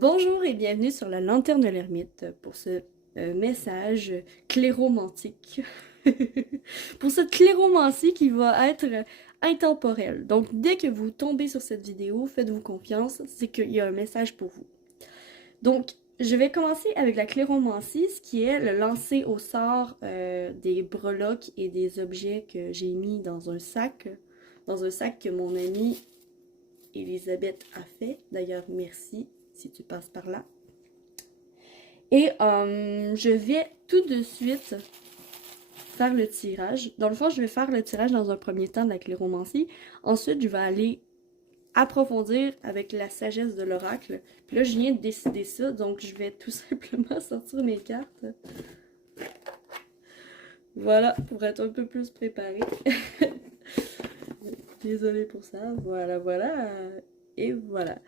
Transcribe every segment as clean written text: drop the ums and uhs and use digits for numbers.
Bonjour et bienvenue sur la Lanterne de l'Ermite pour ce message cléromantique. Pour cette cléromancie qui va être intemporelle. Donc dès que vous tombez sur cette vidéo, faites-vous confiance, c'est qu'il y a un message pour vous. Donc je vais commencer avec la cléromancie, ce qui est le lancer au sort des breloques et des objets que j'ai mis dans un sac que mon amie Elisabeth a fait. D'ailleurs, merci si tu passes par là. Et je vais tout de suite faire le tirage. Dans le fond, je vais faire le tirage dans un premier temps de la cléromancie. Ensuite, je vais aller approfondir avec la sagesse de l'oracle. Puis là, je viens de décider ça, donc je vais tout simplement sortir mes cartes. Voilà, pour être un peu plus préparé. Désolée pour ça. Voilà, voilà. Et voilà.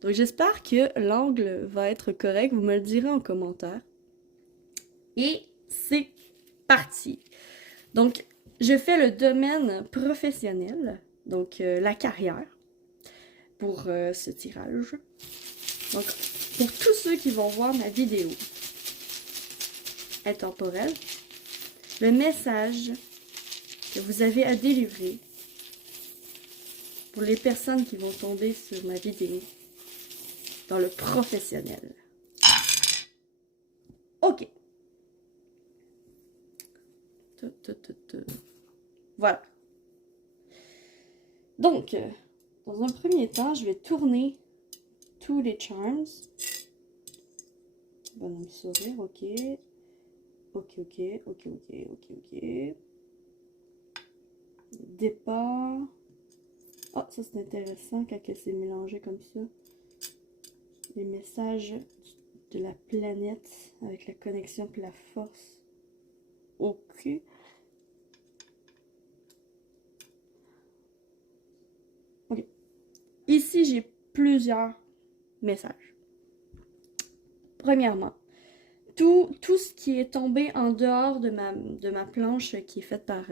Donc j'espère que l'angle va être correct. Vous me le direz en commentaire. Et c'est parti. Donc, je fais le domaine professionnel, donc la carrière, pour ce tirage. Donc, pour tous ceux qui vont voir ma vidéo intemporelle, le message que vous avez à délivrer pour les personnes qui vont tomber sur ma vidéo dans le professionnel. Ok. Voilà. Donc, dans un premier temps, je vais tourner tous les charms. Bonhomme sourire, ok. Ok. Départ. Oh, ça c'est intéressant quand c'est mélangé comme ça. Les messages de la planète avec la connexion et la force. Ok. Ok. Ici, j'ai plusieurs messages. Premièrement, tout ce qui est tombé en dehors de ma planche qui est faite par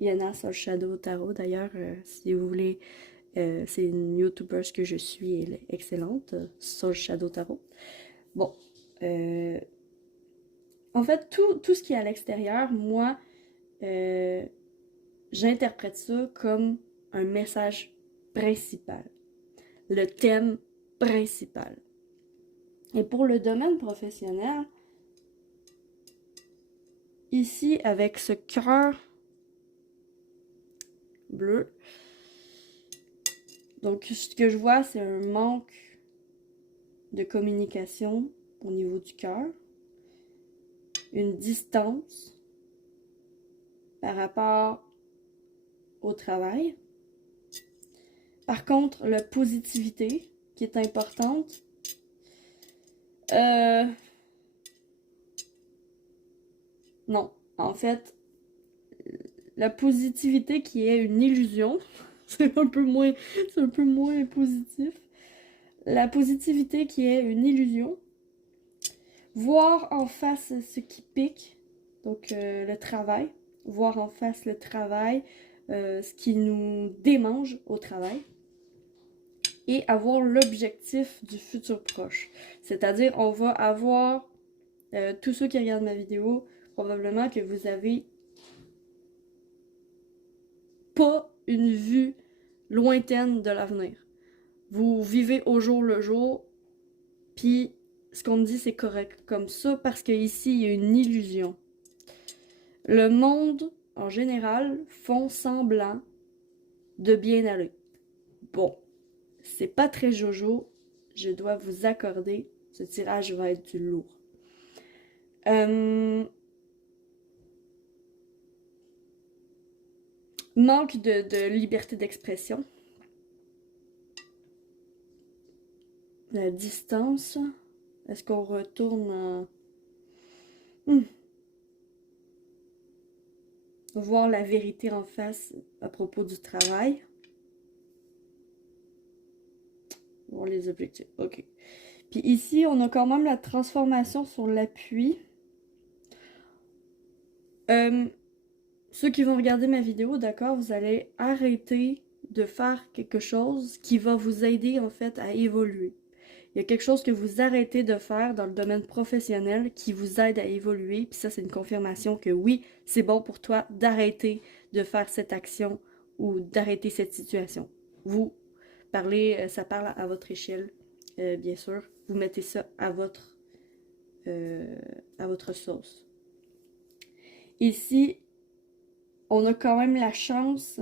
Yana Soul Shadow Tarot. D'ailleurs, si vous voulez, c'est une YouTuber que je suis, elle est excellente, Soul Shadow Tarot. Bon, en fait, tout ce qui est à l'extérieur, moi, j'interprète ça comme un message principal, le thème principal. Et pour le domaine professionnel, ici, avec ce cœur bleu, donc ce que je vois, c'est un manque de communication au niveau du cœur, une distance par rapport au travail. Par contre, la positivité qui est importante, non, en fait, la positivité qui est une illusion, c'est un peu moins positif. La positivité qui est une illusion, voir en face ce qui pique, donc le travail, voir en face le travail, ce qui nous démange au travail, et avoir l'objectif du futur proche. C'est-à-dire, on va avoir, tous ceux qui regardent ma vidéo, probablement que vous avez pas une vue lointaine de l'avenir. Vous vivez au jour le jour, puis ce qu'on me dit c'est correct comme ça parce qu'ici il y a une illusion. Le monde en général font semblant de bien aller. Bon, c'est pas très jojo, je dois vous accorder, ce tirage va être du lourd. Manque de liberté d'expression. La distance. Est-ce qu'on retourne voir la vérité en face à propos du travail? Voir les objectifs. Ok. Puis ici, on a quand même la transformation sur l'appui. Ceux qui vont regarder ma vidéo, d'accord, vous allez arrêter de faire quelque chose qui va vous aider en fait à évoluer. Il y a quelque chose que vous arrêtez de faire dans le domaine professionnel qui vous aide à évoluer. Puis ça, c'est une confirmation que oui, c'est bon pour toi d'arrêter de faire cette action ou d'arrêter cette situation. Vous parlez, ça parle à votre échelle, bien sûr. Vous mettez ça à votre sauce. Ici, on a quand même la chance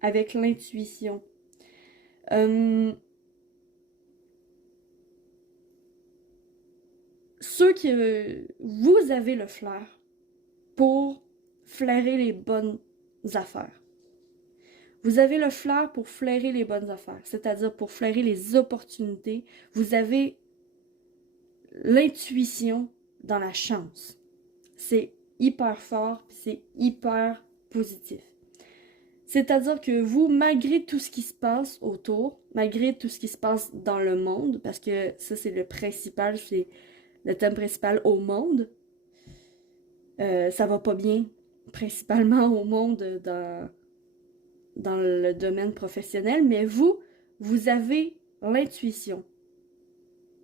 avec l'intuition. Ceux qui... vous avez le flair pour flairer les bonnes affaires. Vous avez le flair pour flairer les bonnes affaires, c'est-à-dire pour flairer les opportunités. Vous avez l'intuition dans la chance. C'est hyper fort, c'est hyper positif. C'est-à-dire que vous, malgré tout ce qui se passe autour, malgré tout ce qui se passe dans le monde, parce que ça c'est le principal, c'est le thème principal au monde, ça va pas bien, principalement au monde dans le domaine professionnel, mais vous avez l'intuition.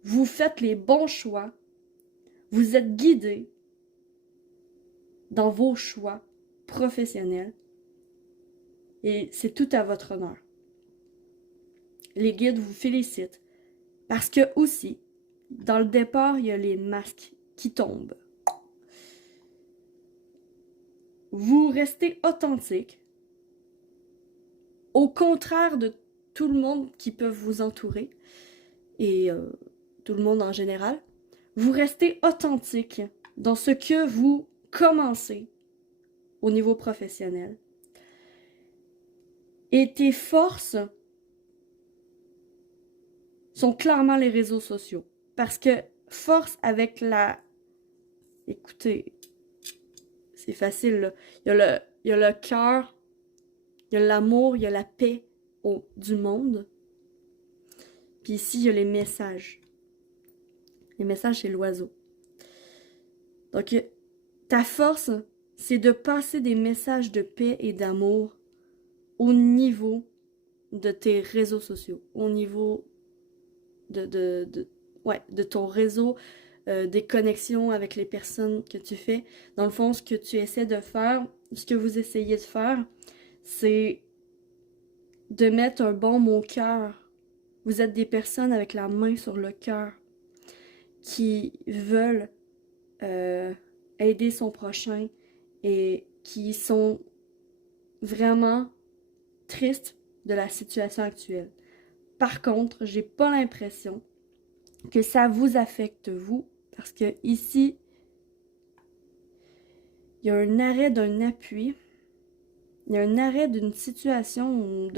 Vous faites les bons choix. Vous êtes guidé dans vos choix professionnels. Et c'est tout à votre honneur. Les guides vous félicitent. Parce que aussi, dans le départ, il y a les masques qui tombent. Vous restez authentique. Au contraire de tout le monde qui peut vous entourer. Et tout le monde en général. Vous restez authentique dans ce que vous commencez au niveau professionnel. Et tes forces sont clairement les réseaux sociaux. Parce que force avec la... Écoutez, c'est facile, là. Il y a le cœur, il y a l'amour, il y a la paix du monde. Puis ici, il y a les messages. Les messages, c'est l'oiseau. Donc, ta force, c'est de passer des messages de paix et d'amour au niveau de tes réseaux sociaux, au niveau de ton réseau, des connexions avec les personnes que tu fais. Dans le fond, ce que tu essaies de faire, ce que vous essayez de faire, c'est de mettre un bon mot cœur. Vous êtes des personnes avec la main sur le cœur qui veulent aider son prochain et qui sont vraiment tristes de la situation actuelle. Par contre, j'ai pas l'impression que ça vous affecte vous, parce que ici, il y a un arrêt d'un appui, il y a un arrêt d'une situation,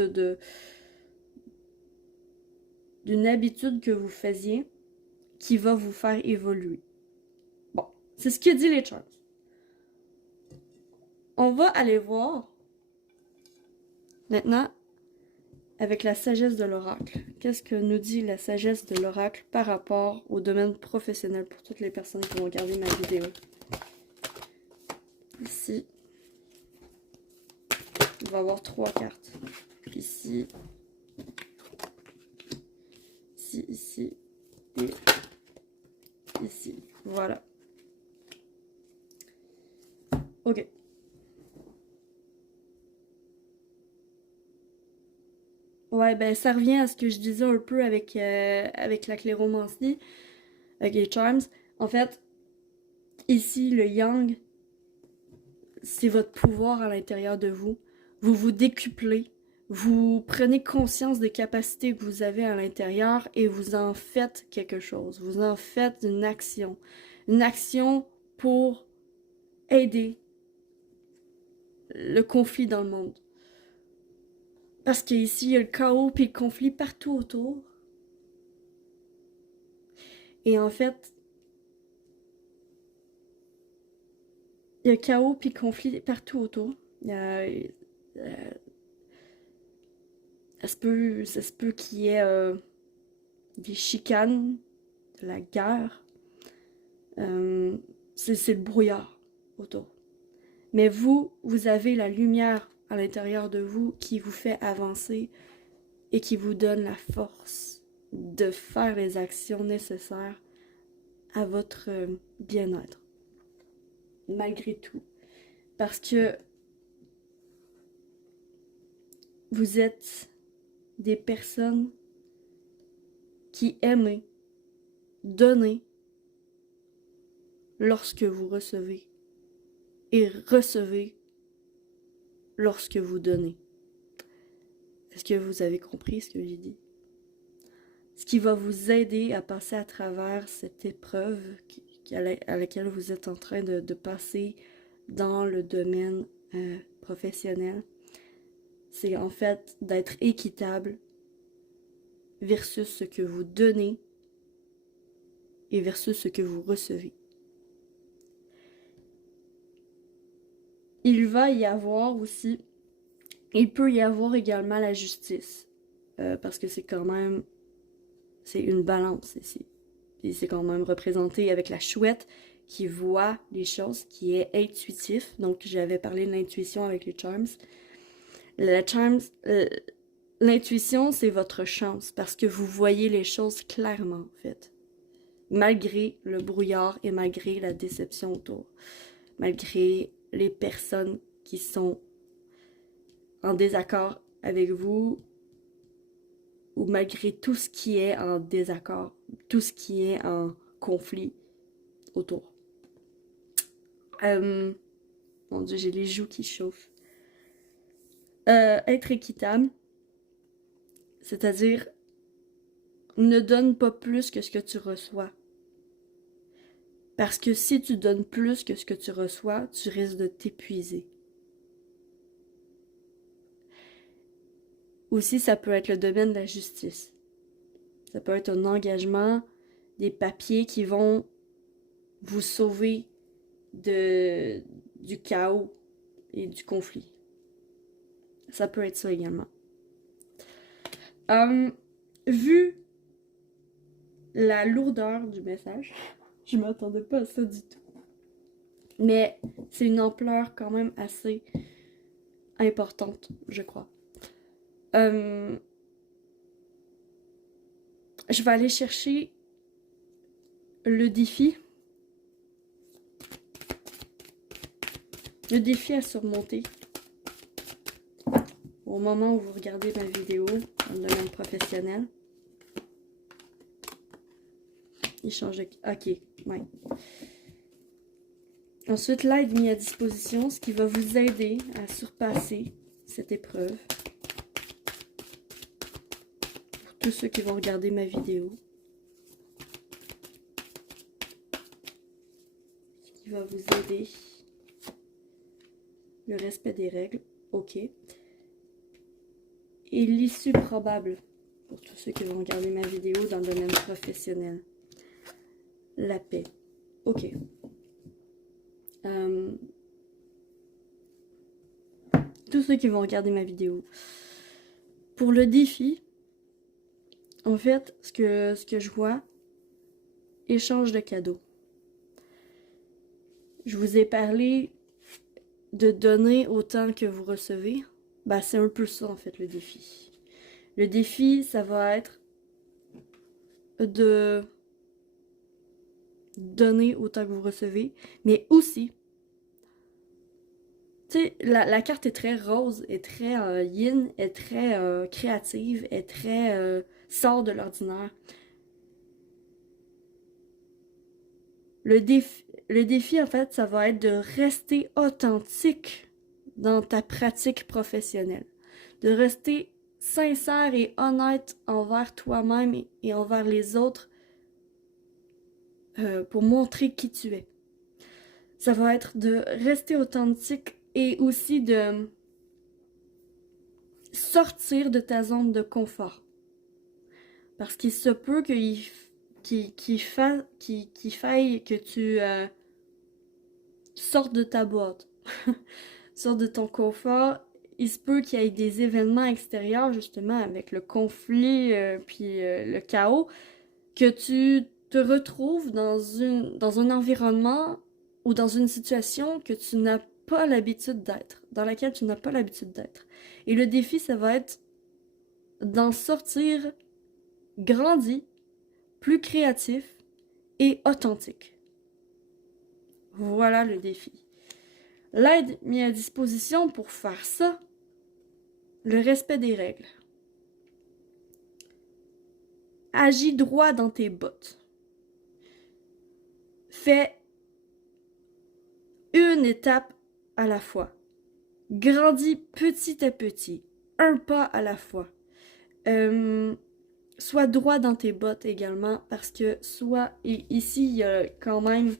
d'une habitude que vous faisiez qui va vous faire évoluer. Bon, c'est ce que dit les charts. On va aller voir maintenant avec la sagesse de l'oracle. Qu'est-ce que nous dit la sagesse de l'oracle par rapport au domaine professionnel pour toutes les personnes qui vont regarder ma vidéo? Ici, il va y avoir 3 cartes. Ici, ici et ici. Voilà. Ok. Ouais, ben ça revient à ce que je disais un peu avec la cléromancie, avec les charms. En fait, ici, le yang, c'est votre pouvoir à l'intérieur de vous. Vous vous décuplez. Vous prenez conscience des capacités que vous avez à l'intérieur et vous en faites quelque chose. Vous en faites une action. Une action pour aider le conflit dans le monde. Parce qu'ici, il y a le chaos et le conflit partout autour. Et en fait, il y a le chaos et le conflit partout autour. Ça se peut qu'il y ait des chicanes, de la guerre. C'est le brouillard autour. Mais vous avez la lumière à l'intérieur de vous qui vous fait avancer et qui vous donne la force de faire les actions nécessaires à votre bien-être. Malgré tout. Parce que vous êtes des personnes qui aiment donner lorsque vous recevez et recevez lorsque vous donnez. Est-ce que vous avez compris ce que j'ai dit? Ce qui va vous aider à passer à travers cette épreuve à laquelle vous êtes en train de passer dans le domaine professionnel, c'est en fait d'être équitable versus ce que vous donnez et versus ce que vous recevez. Il va y avoir aussi, il peut y avoir également la justice, parce que c'est quand même, c'est une balance ici. Et c'est quand même représenté avec la chouette qui voit les choses, qui est intuitif. Donc j'avais parlé de l'intuition avec les charms. L'intuition, c'est votre chance parce que vous voyez les choses clairement, en fait. Malgré le brouillard et malgré la déception autour. Malgré les personnes qui sont en désaccord avec vous ou malgré tout ce qui est en désaccord, tout ce qui est en conflit autour. Mon Dieu, j'ai les joues qui chauffent. Être équitable, c'est-à-dire ne donne pas plus que ce que tu reçois. Parce que si tu donnes plus que ce que tu reçois, tu risques de t'épuiser. Aussi, ça peut être le domaine de la justice. Ça peut être un engagement, des papiers qui vont vous sauver du chaos et du conflit. Ça peut être ça également. Vu la lourdeur du message, je m'attendais pas à ça du tout. Mais c'est une ampleur quand même assez importante, je crois. Je vais aller chercher le défi. Le défi à surmonter. Au moment où vous regardez ma vidéo dans le domaine professionnel. Il change de... Ok, ouais. Ensuite, l'aide mise à disposition, ce qui va vous aider à surpasser cette épreuve. Pour tous ceux qui vont regarder ma vidéo. Ce qui va vous aider. Le respect des règles, ok. Et l'issue probable, pour tous ceux qui vont regarder ma vidéo dans le domaine professionnel. La paix, ok. Tous ceux qui vont regarder ma vidéo. Pour le défi, en fait, ce que je vois, échange de cadeaux. Je vous ai parlé de donner autant que vous recevez. Ben, c'est un peu ça, en fait, le défi. Le défi, ça va être de donner autant que vous recevez, mais aussi, tu sais, la carte est très rose, est très yin, est très créative, est très sort de l'ordinaire. Le défi, en fait, ça va être de rester authentique dans ta pratique professionnelle. De rester sincère et honnête envers toi-même et envers les autres pour montrer qui tu es. Ça va être de rester authentique et aussi de sortir de ta zone de confort. Parce qu'il se peut qu'il faille que tu sortes de ta boîte, sortes de ton confort. Il se peut qu'il y ait des événements extérieurs, justement, avec le conflit puis le chaos, que tu te retrouves dans un environnement ou dans une situation que tu n'as pas l'habitude d'être, dans laquelle tu n'as pas l'habitude d'être. Et le défi, ça va être d'en sortir grandi, plus créatif et authentique. Voilà le défi. L'aide mise à disposition pour faire ça, le respect des règles. Agis droit dans tes bottes. Fais une étape à la fois. Grandis petit à petit, un pas à la fois. Sois droit dans tes bottes également, parce que ici, il y a quand même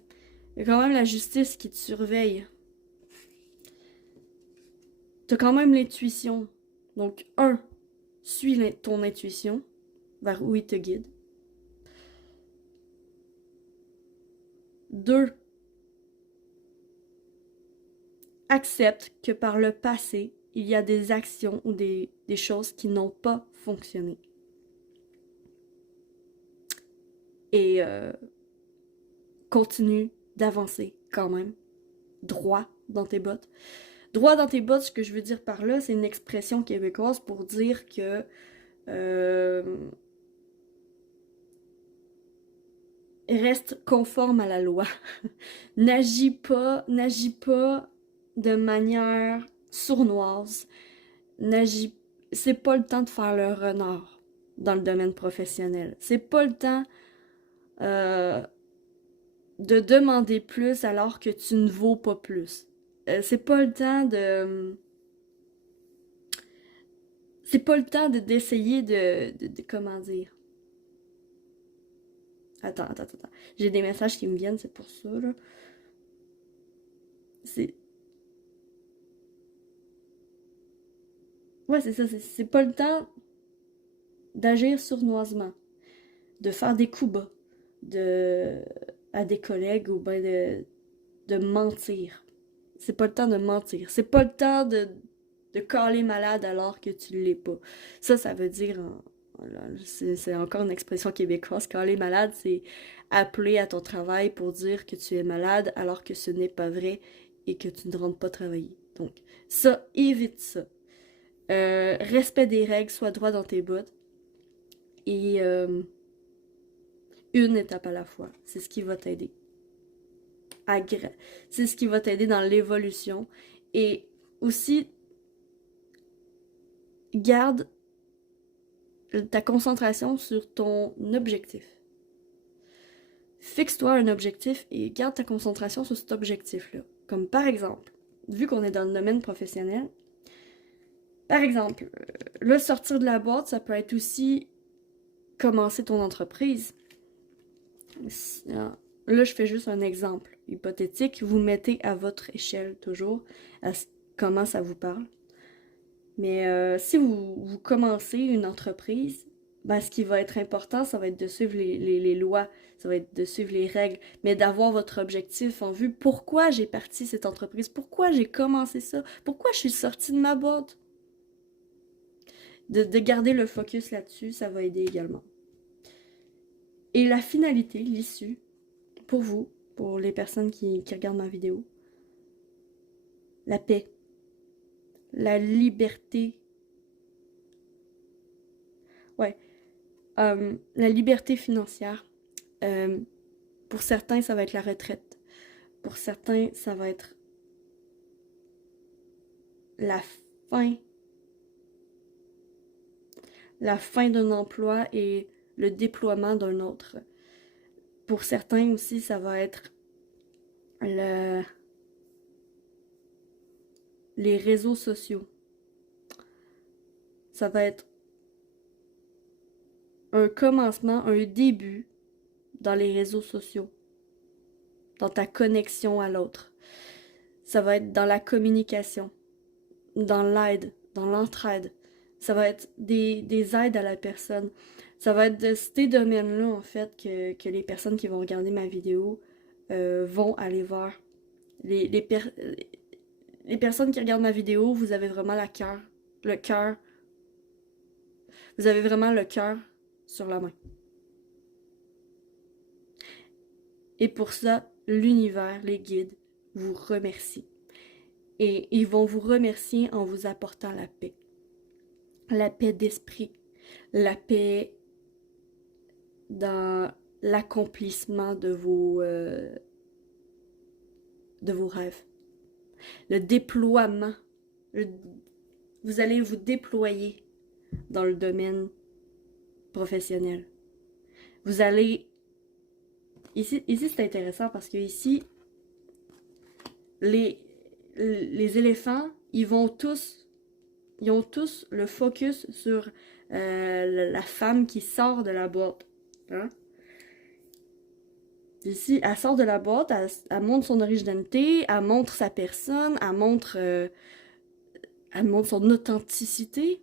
la justice qui te surveille. Tu as quand même l'intuition. Donc, suis ton intuition vers où il te guide. 2, accepte que par le passé, il y a des actions ou des choses qui n'ont pas fonctionné. Et continue d'avancer quand même, droit dans tes bottes. Droit dans tes bottes, ce que je veux dire par là, c'est une expression québécoise pour dire que reste conforme à la loi. N'agis pas de manière sournoise. C'est pas le temps de faire le renard dans le domaine professionnel. C'est pas le temps de demander plus alors que tu ne vaux pas plus. C'est pas le temps d'essayer de comment dire. Attends. J'ai des messages qui me viennent, c'est pour ça, là. Ouais, c'est ça. C'est pas le temps d'agir sournoisement, de faire des coups bas à des collègues ou bien de mentir. C'est pas le temps de mentir. C'est pas le temps de caler malade alors que tu l'es pas. Ça veut dire... c'est encore une expression québécoise. Caler malade, c'est appeler à ton travail pour dire que tu es malade alors que ce n'est pas vrai et que tu ne rentres pas travailler. Donc, ça, évite ça. Respect des règles, sois droit dans tes bottes. Et une étape à la fois. C'est ce qui va t'aider. C'est ce qui va t'aider dans l'évolution. Et aussi, garde ta concentration sur ton objectif. Fixe-toi un objectif et garde ta concentration sur cet objectif-là. Comme par exemple, vu qu'on est dans le domaine professionnel, par exemple, le sortir de la boîte, ça peut être aussi commencer ton entreprise. Là, je fais juste un exemple hypothétique. Vous mettez à votre échelle toujours comment ça vous parle. Mais si vous commencez une entreprise, ben, ce qui va être important, ça va être de suivre les lois, ça va être de suivre les règles, mais d'avoir votre objectif en vue. Pourquoi j'ai parti cette entreprise? Pourquoi j'ai commencé ça? Pourquoi je suis sortie de ma boîte? De garder le focus là-dessus, ça va aider également. Et la finalité, l'issue, pour vous, pour les personnes qui regardent ma vidéo, la paix, la liberté. Ouais. La liberté financière. Pour certains, ça va être la retraite. Pour certains, ça va être la fin. La fin d'un emploi et le déploiement d'un autre. Pour certains aussi, ça va être les réseaux sociaux. Ça va être un commencement, un début dans les réseaux sociaux, dans ta connexion à l'autre. Ça va être dans la communication, dans l'aide, dans l'entraide. Ça va être des aides à la personne. Ça va être de ces domaines-là, en fait, que les personnes qui vont regarder ma vidéo vont aller voir. Les personnes qui regardent ma vidéo, vous avez vraiment le cœur. Vous avez vraiment le cœur sur la main. Et pour ça, l'univers, les guides, vous remercient. Et ils vont vous remercier en vous apportant la paix. La paix d'esprit, la paix dans l'accomplissement de vos rêves. Le déploiement. Vous allez vous déployer dans le domaine professionnel. Vous allez... Ici c'est intéressant parce que ici, les éléphants, ils ont tous le focus sur la femme qui sort de la boîte. Hein? Ici, elle sort de la boîte, elle montre son originalité, elle montre sa personne, elle montre son authenticité.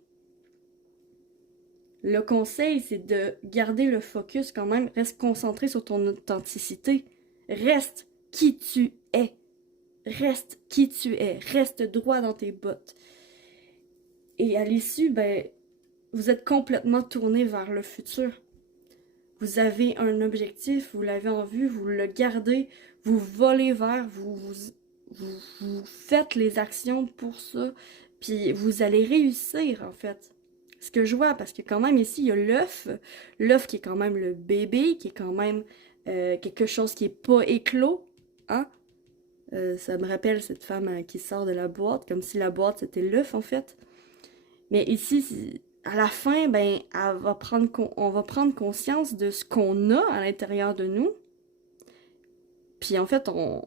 Le conseil, c'est de garder le focus quand même. Reste concentré sur ton authenticité. Reste qui tu es. Reste qui tu es. Reste droit dans tes bottes. Et à l'issue, ben, vous êtes complètement tourné vers le futur. Vous avez un objectif, vous l'avez en vue, vous le gardez, vous volez vers, vous faites les actions pour ça, puis vous allez réussir en fait. Ce que je vois, parce que quand même ici, il y a l'œuf qui est quand même le bébé, qui est quand même quelque chose qui est pas éclos, hein? Ça me rappelle cette femme qui sort de la boîte, comme si la boîte c'était l'œuf en fait. Mais ici, à la fin, ben, on va prendre conscience de ce qu'on a à l'intérieur de nous. Puis en fait, on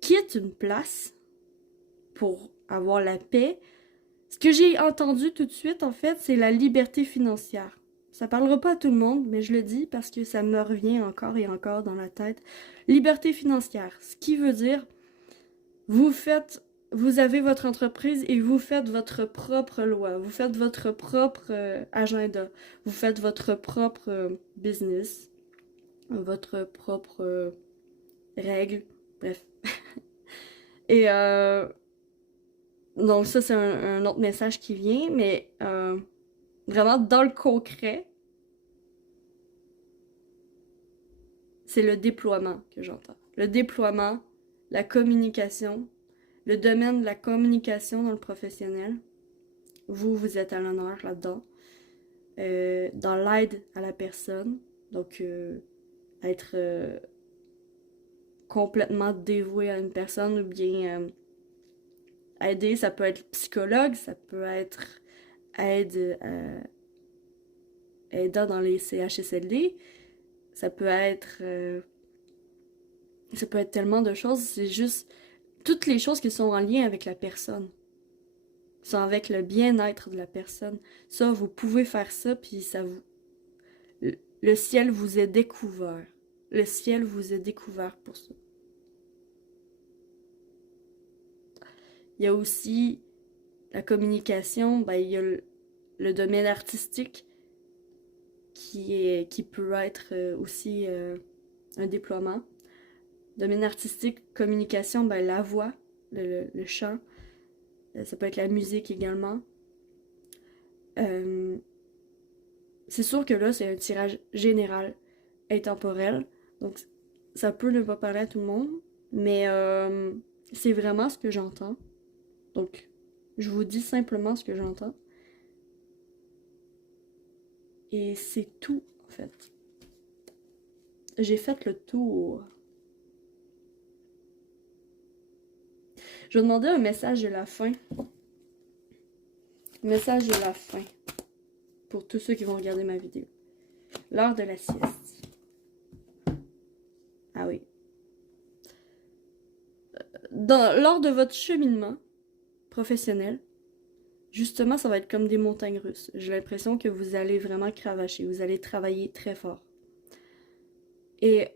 quitte une place pour avoir la paix. Ce que j'ai entendu tout de suite, en fait, c'est la liberté financière. Ça parlera pas à tout le monde, mais je le dis parce que ça me revient encore et encore dans la tête. Liberté financière, ce qui veut dire, vous avez votre entreprise et vous faites votre propre loi, vous faites votre propre agenda, vous faites votre propre business, votre propre règle, bref. Et donc ça, c'est un autre message qui vient, mais vraiment dans le concret, c'est le déploiement que j'entends. Le déploiement, la communication, le domaine de la communication dans le professionnel. Vous êtes à l'honneur là-dedans. Dans l'aide à la personne, donc être complètement dévoué à une personne ou bien aider, ça peut être psychologue, ça peut être aidant dans les CHSLD, ça peut être tellement de choses, c'est juste toutes les choses qui sont en lien avec la personne, sont avec le bien-être de la personne. Ça, vous pouvez faire ça, puis ça vous... Le ciel vous est découvert. Le ciel vous est découvert pour ça. Il y a aussi la communication, ben, il y a le domaine artistique qui peut être aussi un déploiement. Domaine artistique, communication, ben, la voix, le chant, ça peut être la musique également. C'est sûr que là, c'est un tirage général, intemporel, donc ça peut ne pas parler à tout le monde, mais c'est vraiment ce que j'entends. Donc, je vous dis simplement ce que j'entends. Et c'est tout, en fait. J'ai fait le tour. Je vais demander un message de la fin. Message de la fin. Pour tous ceux qui vont regarder ma vidéo. L'heure de la sieste. Ah oui. Lors de votre cheminement professionnel, justement, ça va être comme des montagnes russes. J'ai l'impression que vous allez vraiment cravacher. Vous allez travailler très fort. Et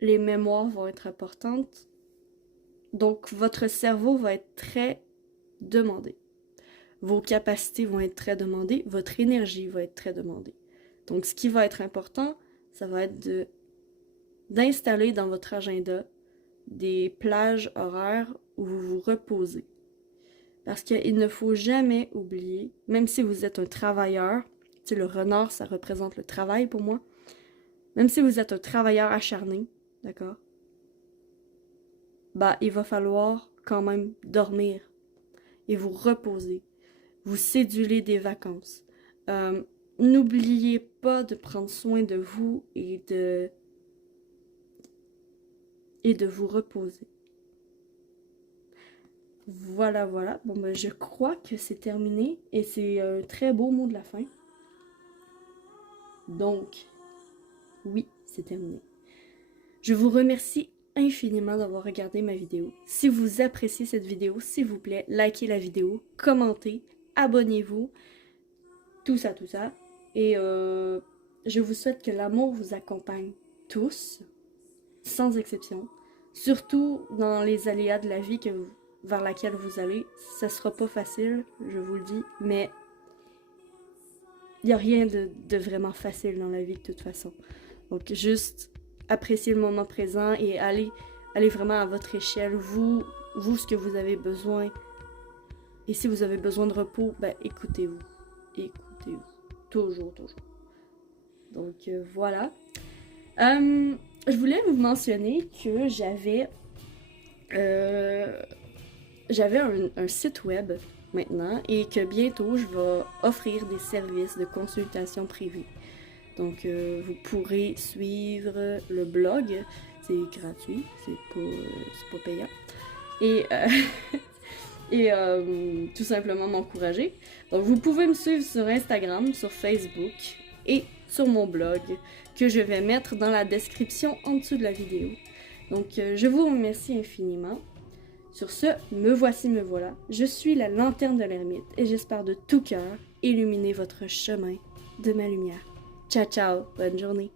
les mémoires vont être importantes. Donc, votre cerveau va être très demandé. Vos capacités vont être très demandées. Votre énergie va être très demandée. Donc, ce qui va être important, ça va être d'installer dans votre agenda des plages horaires où vous vous reposez. Parce qu'il ne faut jamais oublier, même si vous êtes un travailleur, tu sais, le renard, ça représente le travail pour moi, même si vous êtes un travailleur acharné, d'accord? Bah, il va falloir quand même dormir et vous reposer, vous céduler des vacances. n'oubliez pas de prendre soin de vous et de vous reposer. Voilà, voilà. Bon, ben, je crois que c'est terminé et c'est un très beau mot de la fin. Donc, oui, c'est terminé. Je vous remercie infiniment d'avoir regardé ma vidéo. Si vous appréciez cette vidéo, s'il vous plaît, likez la vidéo, commentez, abonnez-vous, tout ça, tout ça. Et je vous souhaite que l'amour vous accompagne tous, sans exception. Surtout dans les aléas de la vie vers laquelle vous allez. Ça sera pas facile, je vous le dis, mais il n'y a rien de vraiment facile dans la vie de toute façon. Donc juste appréciez le moment présent et allez vraiment à votre échelle, vous ce que vous avez besoin. Et si vous avez besoin de repos, ben écoutez-vous. Écoutez-vous. Toujours, toujours. Donc voilà. Je voulais vous mentionner que j'avais un site web maintenant et que bientôt je vais offrir des services de consultation privée. Donc vous pourrez suivre le blog, c'est gratuit, c'est pas payant. Et tout simplement m'encourager. Donc vous pouvez me suivre sur Instagram, sur Facebook et sur mon blog que je vais mettre dans la description en dessous de la vidéo. Donc je vous remercie infiniment. Sur ce, me voici, me voilà. Je suis la lanterne de l'ermite et j'espère de tout cœur illuminer votre chemin de ma lumière. Ciao ciao, bonne journée.